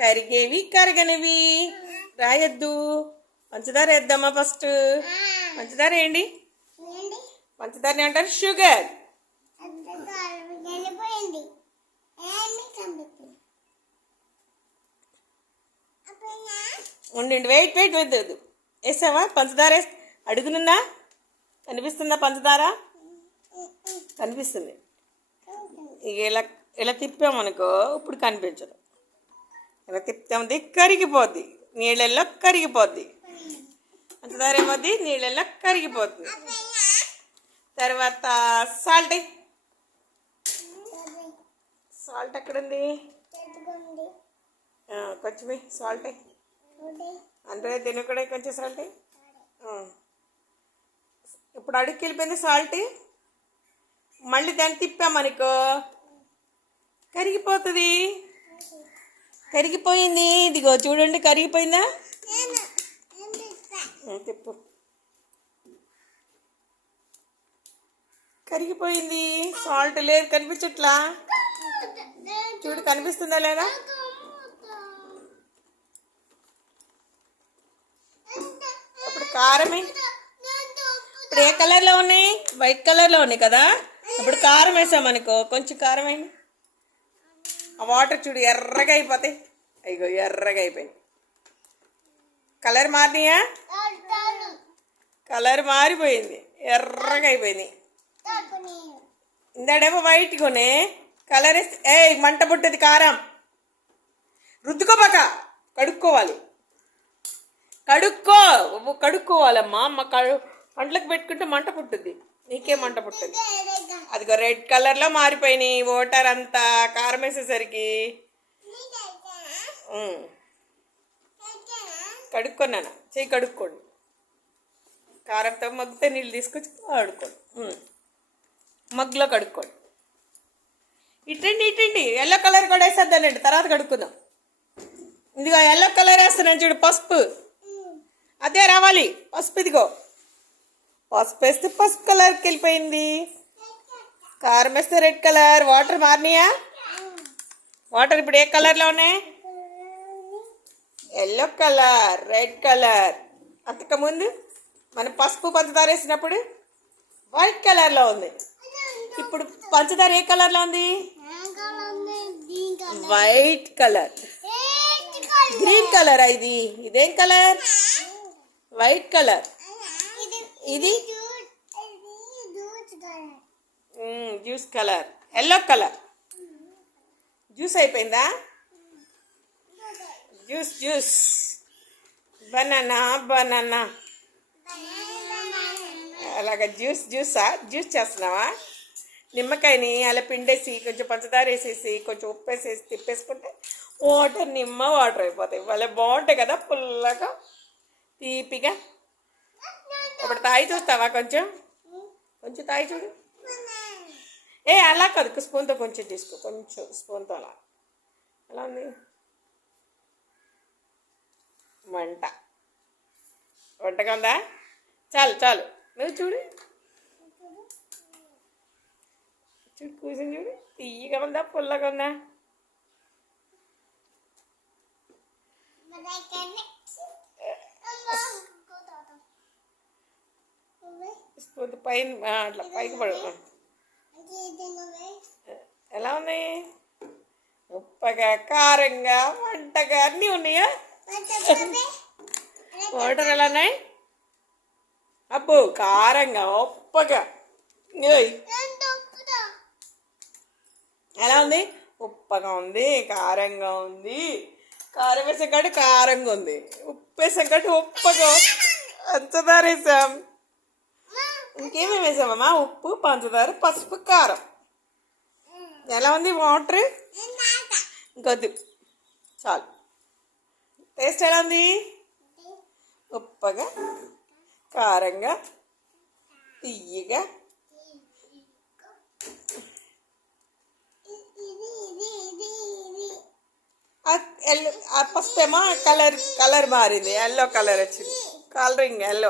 కరిగేవి కరగనివి రాయొద్దు. పంచదార వేద్దామా ఫస్ట్? పంచదార వేయండి. పంచదారని అంటారు షుగర్. ఉండండి, వెయిట్ వెయిట్ వద్దు. వేసావా పంచదార? అడుగునున్నా కనిపిస్తుందా పంచదార? కనిపిస్తుంది. ఇక ఇలా ఇలా తిప్పామనుకో ఇప్పుడు కనిపించదు. ఇలా తిప్పామది కరిగిపోద్ది, నీళ్ళల్లో కరిగిపోద్ది. పంచదార ఏమవుద్ది? నీళ్ళల్లో కరిగిపోతుంది. తర్వాత సాల్ట్. సాల్ట్ ఎక్కడుంది? కొంచెం సాల్ట్ అంటే దీని కూడా కొంచెం సాల్ట్. ఇప్పుడు అడుగుకి వెళ్ళిపోయింది సాల్ట్. మళ్ళీ దాన్ని తిప్పామనుకో కరిగిపోతుంది. కరిగిపోయింది. ఇదిగో చూడండి, కరిగిపోయిందా? తిప్పు. కరిగిపోయింది. సాల్ట్ లేదు, కనిపించట్లా. చూడు, కనిపిస్తుందా లేదా? ఇప్పుడు కారమే. ఇప్పుడు ఏ కలర్లో ఉన్నాయి? వైట్ కలర్లో ఉన్నాయి కదా. ఇప్పుడు కారం వేసామనుకో, కొంచెం కారం అయింది. ఆ వాటర్ చూడు ఎర్రగా అయిపోతాయి. అయ్యో ఎర్రగా అయిపోయింది. కలర్ మారినాయా? కలర్ మారిపోయింది, ఎర్రగా అయిపోయింది. ఇందాడేమో వైట్ కొనే కలర్ వేస్తే మంట పుట్టది. కారం రుద్దుకోబాక, కడుక్కోవాలి. కడుక్కోవాలమ్మా. అమ్మ కంట్లకు పెట్టుకుంటే మంట పుట్టుద్ది. నీకే మంట పుట్టుద్ది. అదిగో రెడ్ కలర్లో మారిపోయినాయి వాటర్ అంతా కారం వేసేసరికి. కడుక్కున్నాను, చెయ్యి కడుక్కోండి. కారంతో మగ్గితే నీళ్ళు తీసుకొచ్చి కడుక్కోండి. మగ్గులో కడుక్కోండి. ఇటండి ఎల్లో కలర్ కూడా వేసేద్దానండి, తర్వాత కడుక్కుందాం. ఇదిగో ఎల్లో కలర్ వేస్తున్నాను చూడు, పసుపు. అదే రావాలి పసుపు. ఇదిగో పసుపు వేస్తే పసుపు కలర్కి వెళ్ళిపోయింది. కారం వేస్తే రెడ్ కలర్. వాటర్ మారినాయా? వాటర్ ఇప్పుడు ఏ కలర్లో ఉన్నాయి? Yellow colour, red colour. అంతకుముందు మనం పసుపు పంచదార వేసినప్పుడు వైట్ కలర్లో ఉంది. ఇప్పుడు పంచదార ఏ కలర్లో ఉంది? White colour. Green colour. ఇది ఇదేం కలర్? White colour. ఇది juice colour. Yellow colour. Juice అయిపోయిందా? జ్యూస్. బనానా. అలాగా జ్యూస్ చేస్తున్నావా? నిమ్మకాయని అలా పిండేసి కొంచెం పంచదార వేసేసి కొంచెం ఉప్పు వేసేసి తిప్పేసుకుంటే నిమ్మ వాటర్ అయిపోతాయి. వాళ్ళే బాగుంటాయి కదా, పుల్లగా తీపిగా. ఇప్పుడు తాగి చూస్తావా? కొంచెం తాగి చూడు. అలా కాదు, స్పూన్తో కొంచెం తీసుకో. కొంచెం స్పూన్తో అలా ఉంది. వంటగా ఉందా? చాలు. నువ్వు చూడు కూర్చొని చూడు. తీయగా ఉందా, పుల్లగా ఉందా? స్పూన్ పైన అట్లా పైకి పడు. ఎలా ఉన్నాయి? ఉప్పగా, కారంగా, వంటగా అన్నీ ఉన్నాయా? వాటర్ ఎలా ఉన్నాయి? అబ్బో కారంగా, ఉప్పగా. ఎలా ఉంది? ఉప్పగా ఉంది, కారంగా ఉంది. కారం వేసాం కాబట్టి కారంగా ఉంది. ఉప్పు వేసాం కాబట్టి ఉప్పగా. పంచదార వేసాం. ఇంకేమేమి వేసామమ్మా? ఉప్పు, పంచదార, పసుపు, కారం. ఎలా ఉంది వాటర్? ఇంకొద్దు, చాలు. టేస్ట్ ఎలా ఉంది? ఉప్పగా, కారంగా, తియ్యగా. పసుపు ఏమో కలర్ మారింది, ఎల్లో కలర్ వచ్చింది. Colouring yellow.